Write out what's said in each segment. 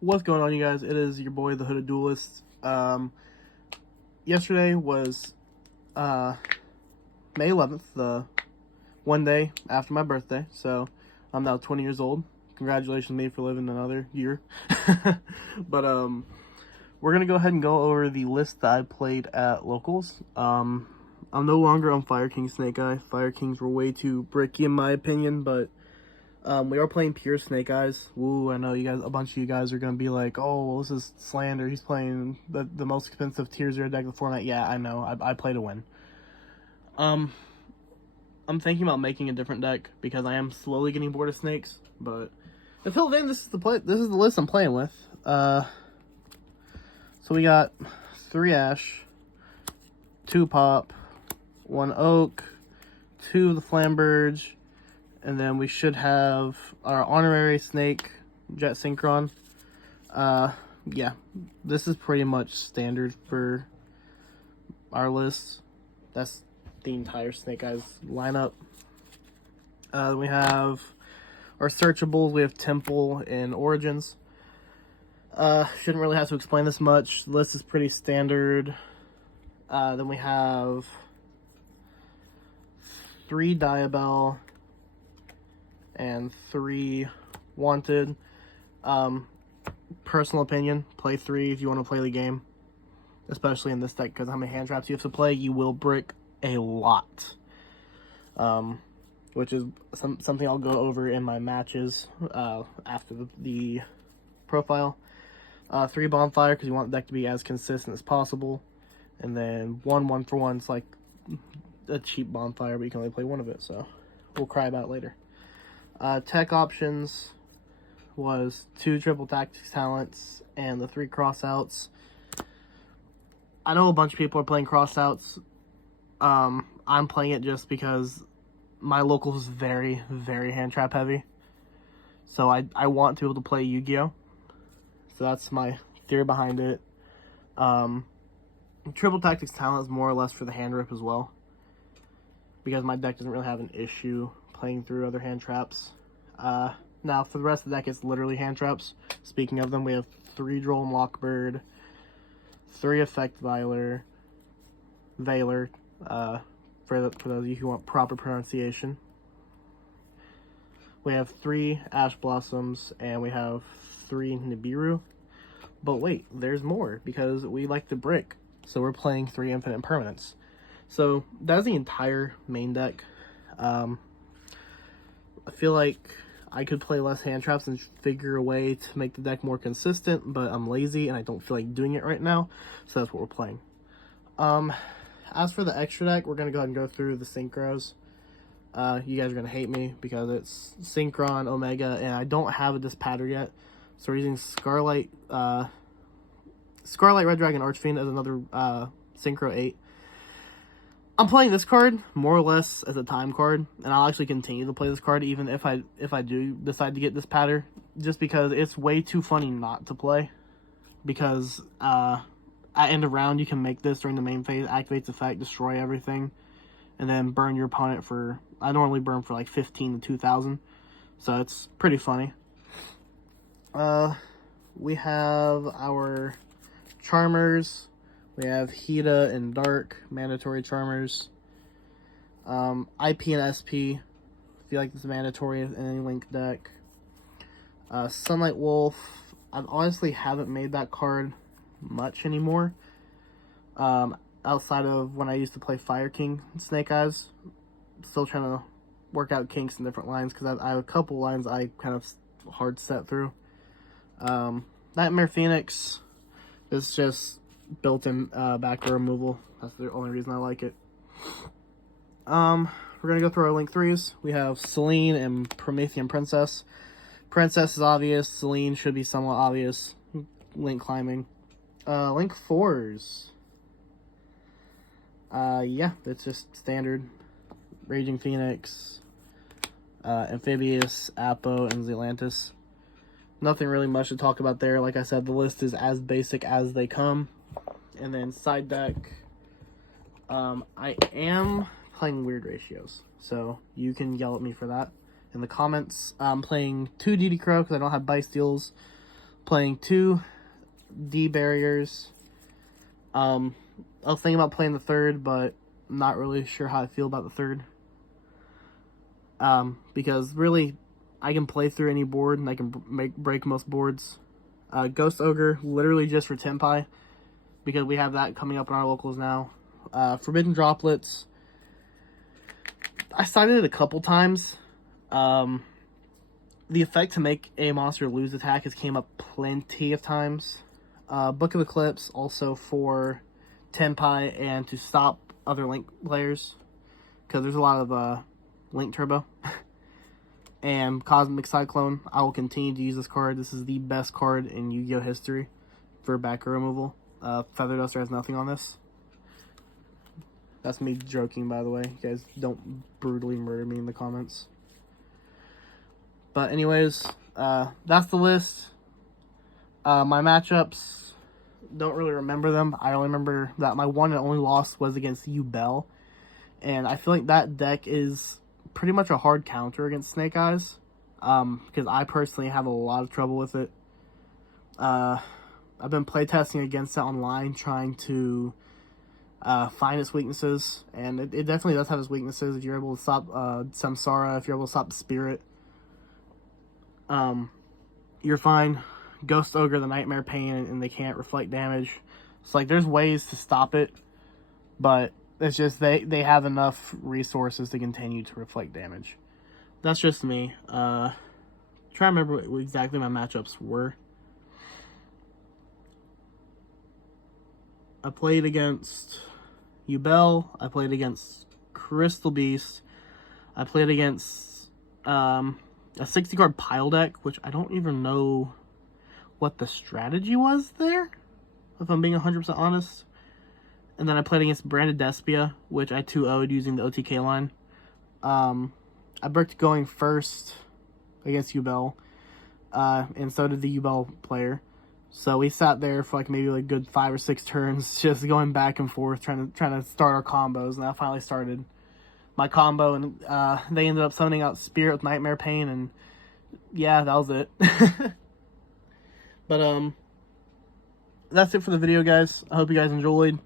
What's going on, you guys? It is your boy, the Hooded Duelist. Yesterday was May 11th, the one day after my birthday, so I'm now 20 years old. Congratulations to me for living another year. But we're gonna go ahead and go over the list that I played at locals. I'm no longer on Fire King Snake Eye. Fire Kings were way too bricky in my opinion, but we are playing pure Snake Eyes. Woo, I know you guys, a bunch of you guys are going to be like, oh, well, this is slander. He's playing the most expensive tier 0 deck of the format. Yeah, I know. I play to win. I'm thinking about making a different deck because I am slowly getting bored of snakes. But until then, this is the list I'm playing with. So we got 3 Ash, 2 Pop, 1 Oak, 2 of the Flamberge, and then we should have our honorary snake, Jet Synchron. Yeah, this is pretty much standard for our list. That's the entire Snake Eyes lineup. We have our searchables. We have Temple and Origins. Shouldn't really have to explain this much. The list is pretty standard. Then we have 3 Diabell and 3 Wanted. Personal opinion, play 3 if you want to play the game, especially in this deck, because how many hand traps you have to play, you will brick a lot, which is something I'll go over in my matches after the profile. 3 Bonfire, because you want the deck to be as consistent as possible, and then 1 for 1 is like a cheap Bonfire, but you can only play 1 of it, so we'll cry about it later. Tech options was 2 Triple Tactics Talents and the 3 Crossouts. I know a bunch of people are playing Crossouts. I'm playing it just because my local is very, very hand trap heavy. So I want to be able to play Yu-Gi-Oh! So that's my theory behind it. Triple Tactics Talent is more or less for the hand rip as well, because my deck doesn't really have an issue playing through other hand traps. Now, for the rest of the deck, it's literally hand traps. Speaking of them, we have 3 Droll and Lockbird, 3 Effect Veiler, for those of you who want proper pronunciation. We have 3 Ash Blossoms, and we have 3 Nibiru. But wait, there's more, because we like to brick, so we're playing 3 Infinite Impermanence. So that's the entire main deck. I feel like I could play less hand traps and figure a way to make the deck more consistent, but I'm lazy and I don't feel like doing it right now, so that's what we're playing. As for the extra deck, we're going to go ahead and go through the Synchros. You guys are going to hate me because it's Synchron, Omega, and I don't have a Dispatter yet, so we're using Scarlight, Red Dragon Archfiend as another Synchro 8. I'm playing this card more or less as a time card, and I'll actually continue to play this card even if I do decide to get this pattern, just because it's way too funny not to play. Because at end of round, you can make this during the main phase, activates effect, destroy everything, and then burn your opponent for, I normally burn for like 15 to 2,000, so it's pretty funny. We have our Charmers. We have Hida and Dark, mandatory Charmers. IP and SP, feel like this is mandatory in any Link deck. Sunlight Wolf, I honestly haven't made that card much anymore. Outside of when I used to play Fire King Snake Eyes. Still trying to work out kinks in different lines, because I have a couple lines I kind of hard set through. Nightmare Phoenix is just built-in backdoor removal. That's the only reason I like it. We're gonna go through our Link 3s. We have Selene and Promethean Princess. Princess is obvious. Selene should be somewhat obvious. Link climbing. Link 4s. Yeah, it's just standard. Raging Phoenix, Amphibious, Apo, and Zealantis. Nothing really much to talk about there. Like I said, the list is as basic as they come. And then side deck, I am playing weird ratios, so you can yell at me for that in the comments. I'm playing 2 DD Crow because I don't have Bite Steals, playing 2 D barriers. I was thinking about playing the 3rd, but I'm not really sure how I feel about the 3rd. Because really, I can play through any board and I can break most boards. Ghost Ogre, literally just for Tenpai, because we have that coming up in our locals now. Forbidden Droplets, I cited it a couple times. The effect to make a monster lose attack has came up plenty of times. Book of Eclipse, also for Tenpai and to stop other Link players, because there's a lot of Link Turbo. And Cosmic Cyclone, I will continue to use this card. This is the best card in Yu-Gi-Oh! History for backer removal. Feather Duster has nothing on this. That's me joking, by the way. You guys don't brutally murder me in the comments. But anyways, that's the list. My matchups, don't really remember them. I only remember that my one and only loss was against Yubel. And I feel like that deck is pretty much a hard counter against Snake Eyes, because I personally have a lot of trouble with it. I've been playtesting against it online, trying to find its weaknesses, and it definitely does have its weaknesses. If you're able to stop Samsara, if you're able to stop the Spirit, you're fine. Ghost Ogre, the Nightmare Pain, and they can't reflect damage. It's like there's ways to stop it, but it's just they have enough resources to continue to reflect damage. That's just me. Try to remember what exactly my matchups were. I played against Yubel. I played against Crystal Beast. I played against a 60-card pile deck, which I don't even know what the strategy was there, if I'm being 100% honest. And then I played against Branded Despia, which I 2-0'd using the OTK line. I bricked going first against Yubel, and so did the Yubel player. So we sat there for like maybe a good 5 or 6 turns, just going back and forth, trying to start our combos. And I finally started my combo, and they ended up summoning out Spirit with Nightmare Pain, and yeah, that was it. But that's it for the video, guys. I hope you guys enjoyed.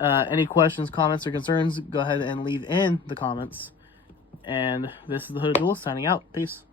Any questions, comments, or concerns, go ahead and leave in the comments. And this is the Hooded Duelist signing out. Peace.